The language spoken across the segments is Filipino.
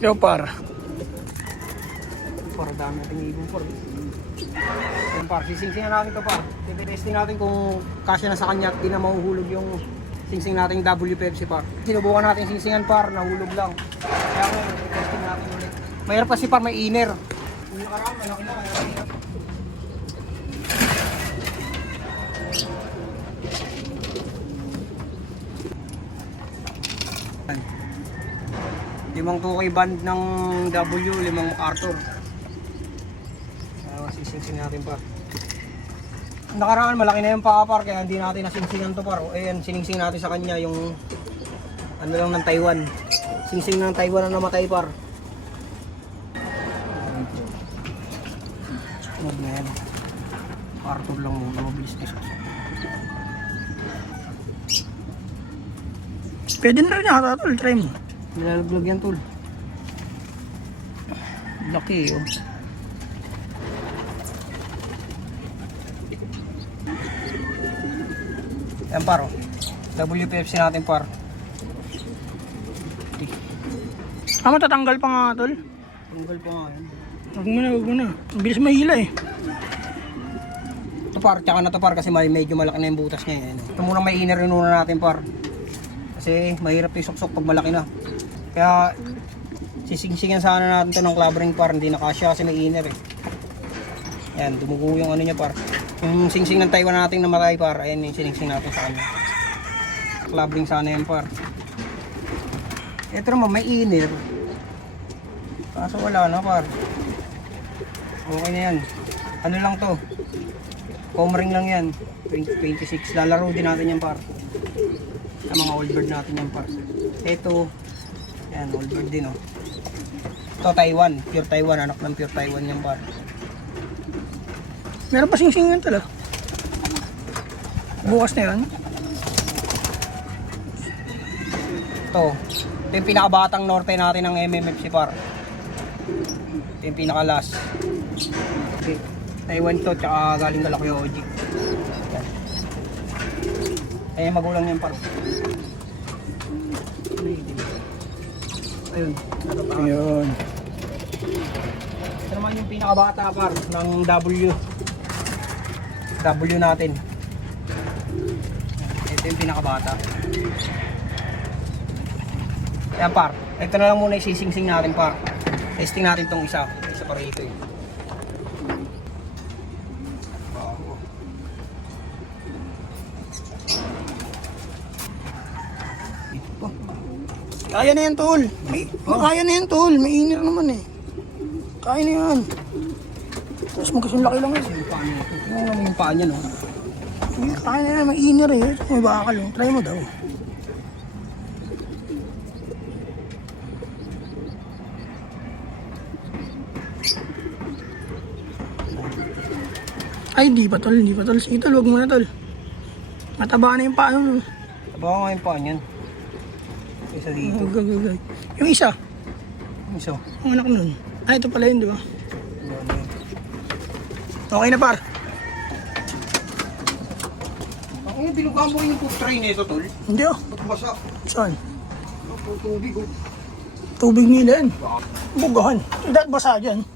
Yo par. Para dami natin ibon par. Yan par, sisingsingan natin to par. Testing natin kung kasya na sa kanya at di na mahuhulog yung singsing natin WPFC par. Sinubukan natin singsingan par, nahulog lang. Kaya ngayon, testing natin ulit. Mayroon pa si par, may inner. Yung nakaraan, malaki na, kaya mahirap. Limang 2K band ng W, limang MacArthur. Sisingsing natin par. Nakaraan malaki na yung paa par, kaya hindi natin nasingsingan to par. Ayan, siningsing natin sa kanya yung ano lang ng Taiwan. Singsing ng Taiwan na namatay par. Sunod na yan. MacArthur lang muna, mabilis na siya. Pwede na rin yata tol, try mo. Nilalaglag yan tol. Laki oh. Yan par oh. WPFC natin par. Matatanggal pa nga tol. Tunggal pa nga yan. Huwag mo na, huwag mo na. Ang bilis mahila eh. Ito par, tsaka na to par kasi medyo malaki na yung butas niya eh. Ito muna may inner inuna natin par. Kasi mahirap yung suksok pag malaki na. Kaya sisingsingan sana natin to ng clobbering par, hindi na kasya kasi may inner eh. Ayan, dumugo yung ano niya par. Yung singsing ng Taiwan nating namatay par, ayan yung siningsing natin sa kanya. Clobbering sana yan par. Ito naman may inner. Kaso wala na par. Okay na yan. Ano lang to? Comb ring lang yan. 2026. Lalaro din natin yan par. Sa mga old bird natin yan par. Ito. Yan, old bird din oh. Ito Taiwan. Pure Taiwan. Anak ng pure Taiwan yan par. Meron pa singsingan tala. Bukas na yan. Ito. Ito yung pinakabatang norte natin ng MMFC par. Ito yung pinaka-last. Okay. Taiwan to, tsaka galing kala Kuya Oji. Yan. Ayan magulang niyan par. Ayun. Ayun. Ito naman yung pinakabata par ng W natin. Ito yung pinakabata. Yan par. Ito na lang muna isisingsing natin par. Testing natin tong isa. Isa pa rito eh. Kaya na yan tol. Kaya na yan tol. May inner naman eh. Kaya na yan. Tapos magkasing laki lang yun. Yung paa niya. Tingnan naman yung paa niya no. Kaya na yan. May inner eh. Ito may bakal oh. Try mo daw. Ay, di pa tol. Di pa tol. Sige tol. Huwag mo na tol. Mataba na yung paa mo. Taba nga yung paa niyan. Isa dito. Gagagay. Yung isa. Iso. Ang anak nun. Ay, ito pala yun, di ba? Okay na par. Ang binuga mo yung food tray nito tol. Hindi oh. Ba't basa? Saan? Tubig oh. Tubig nila yan. Bugahan. Dapat basa dyan.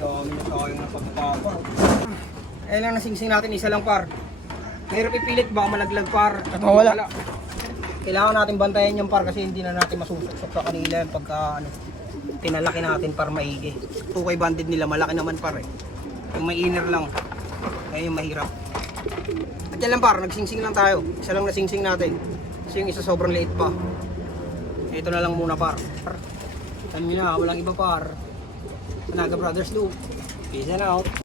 Dami na tayo ng pagpapar. Ayan lang nasingsing natin, isa lang par. Mahirap ipilit, baka malaglag par. At mawala. Kailangan natin bantayan yung par kasi hindi na natin masusuksok sa kanila pagka pinalaki natin par maigi. 2K banded nila, malaki naman par eh. Yung may inner lang, kaya yung mahirap. At yan lang par, nagsingsing lang tayo. Isa lang nasingsing natin. Kasi yung isa sobrang liit pa. Ito na lang muna par. Alam nyo na, walang iba par. Naga Brothers do. Peace and out.